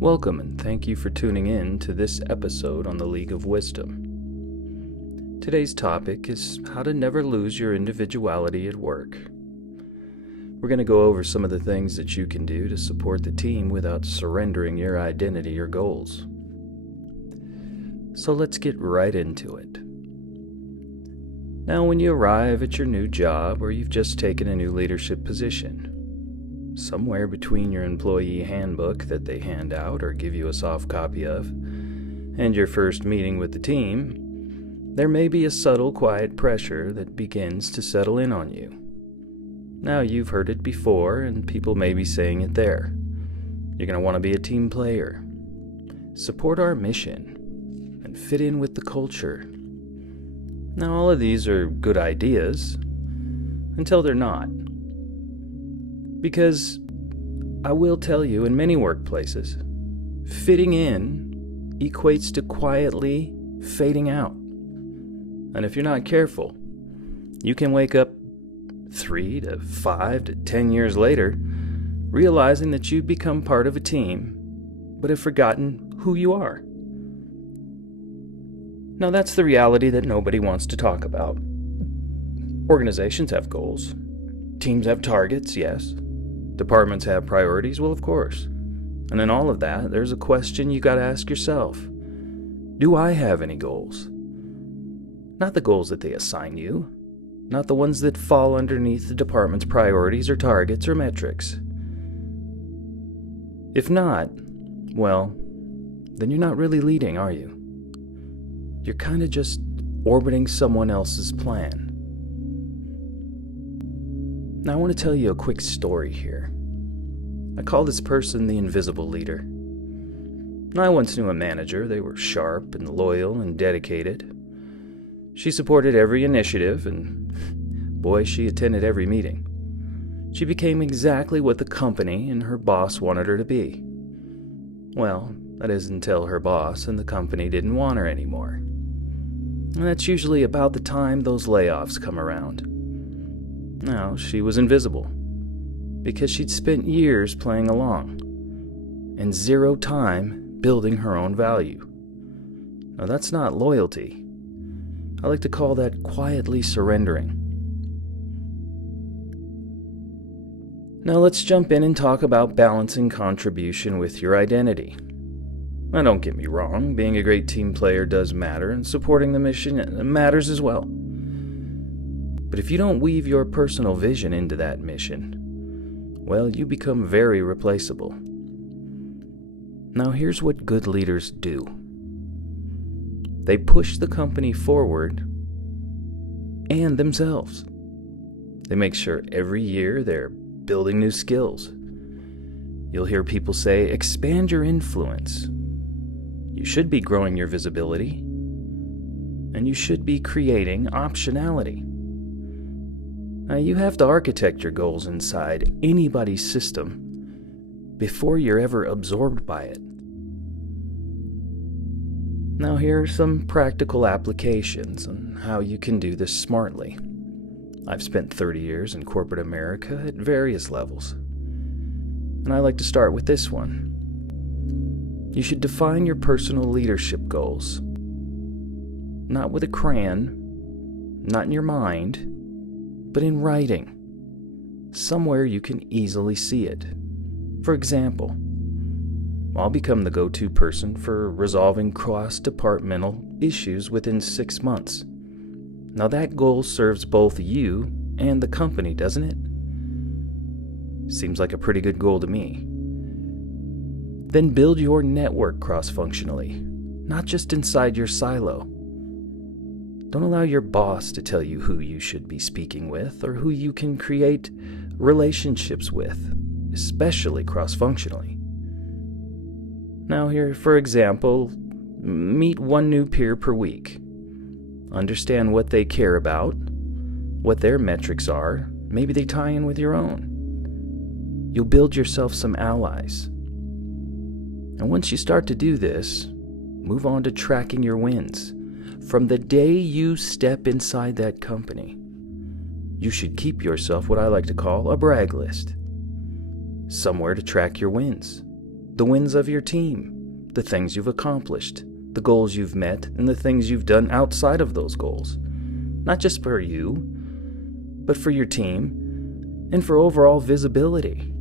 Welcome and thank you for tuning in to this episode on the League of Wisdom. Today's topic is how to never lose your individuality at work. We're going to go over some of the things that you can do to support the team without surrendering your identity or goals. So let's get right into it. Now, when you arrive at your new job or you've just taken a new leadership position, somewhere between your employee handbook that they hand out or give you a soft copy of, and your first meeting with the team, there may be a subtle, quiet pressure that begins to settle in on you. Now, you've heard it before, and people may be saying it there. You're going to want to be a team player, support our mission, and fit in with the culture. Now, all of these are good ideas until they're not. Because I will tell you, in many workplaces, fitting in equates to quietly fading out. And if you're not careful, you can wake up 3 to 5 to 10 years later realizing that you've become part of a team, but have forgotten who you are. Now, that's the reality that nobody wants to talk about. Organizations have goals. Teams have targets, yes. Departments have priorities, well, of course. And in all of that, there's a question you got to ask yourself. Do I have any goals? Not the goals that they assign you, not the ones that fall underneath the department's priorities or targets or metrics. If not, well, then you're not really leading, are you? You're kind of just orbiting someone else's plan. Now, I want to tell you a quick story here. I call this person the invisible leader. I once knew a manager. They were sharp and loyal and dedicated. She supported every initiative, and boy, she attended every meeting. She became exactly what the company and her boss wanted her to be. Well, that is until her boss and the company didn't want her anymore. And that's usually about the time those layoffs come around. Now, she was invisible because she'd spent years playing along and zero time building her own value. Now, that's not loyalty. I like to call that quietly surrendering. Now, let's jump in and talk about balancing contribution with your identity. Now, don't get me wrong, being a great team player does matter, and supporting the mission matters as well. But if you don't weave your personal vision into that mission, well, you become very replaceable. Now, here's what good leaders do. They push the company forward and themselves. They make sure every year they're building new skills. You'll hear people say, expand your influence. You should be growing your visibility, and you should be creating optionality. Now, you have to architect your goals inside anybody's system before you're ever absorbed by it. Now, here are some practical applications on how you can do this smartly. I've spent 30 years in corporate America at various levels, and I like to start with this one. You should define your personal leadership goals, not with a crayon, not in your mind, but in writing, somewhere you can easily see it. For example, I'll become the go-to person for resolving cross-departmental issues within 6 months. Now, that goal serves both you and the company, doesn't it? Seems like a pretty good goal to me. Then build your network cross-functionally, not just inside your silo. Don't allow your boss to tell you who you should be speaking with or who you can create relationships with, especially cross-functionally. Now, here, for example, meet one new peer per week. Understand what they care about, what their metrics are. Maybe they tie in with your own. You'll build yourself some allies. And once you start to do this, move on to tracking your wins. From the day you step inside that company, you should keep yourself what I like to call a brag list. Somewhere to track your wins. the wins of your team, the things you've accomplished, the goals you've met, and the things you've done outside of those goals. Not just for you, but for your team and for overall visibility.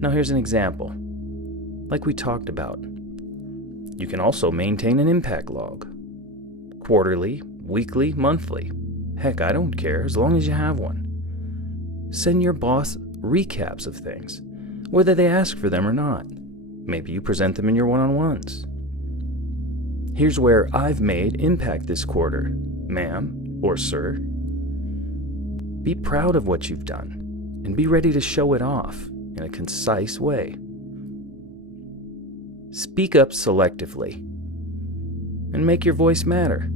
Now here's an example. Like we talked about, you can also maintain an impact log. Quarterly, weekly, monthly. Heck, I don't care, as long as you have one. Send your boss recaps of things, whether they ask for them or not. Maybe you present them in your one-on-ones. Here's where I've made impact this quarter, ma'am or sir. Be proud of what you've done, and be ready to show it off in a concise way. Speak up selectively, and make your voice matter.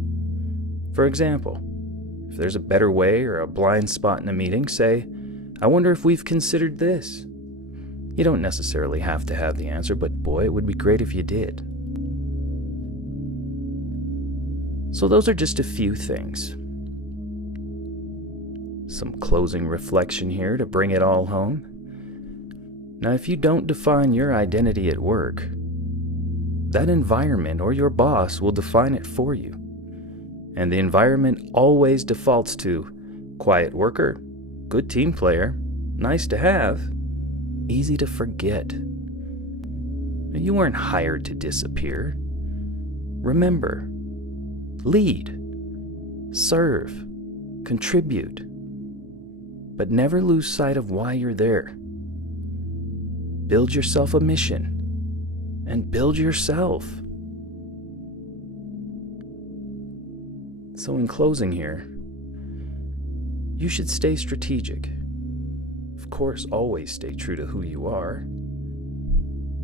For example, if there's a better way or a blind spot in a meeting, say, "I wonder if we've considered this." You don't necessarily have to have the answer, but boy, it would be great if you did. So those are just a few things. Some closing reflection here to bring it all home. Now, if you don't define your identity at work, that environment or your boss will define it for you. And the environment always defaults to quiet worker, good team player, nice to have, easy to forget. You weren't hired to disappear. Remember, lead, serve, contribute, but never lose sight of why you're there. Build yourself a mission and build yourself. So in closing here, you should stay strategic. Of course, always stay true to who you are.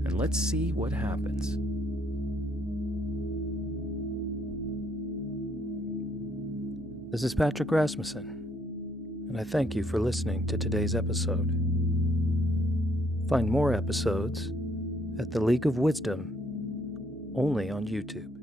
And let's see what happens. This is Patrick Rasmussen, and I thank you for listening to today's episode. Find more episodes at The League of Wisdom, only on YouTube.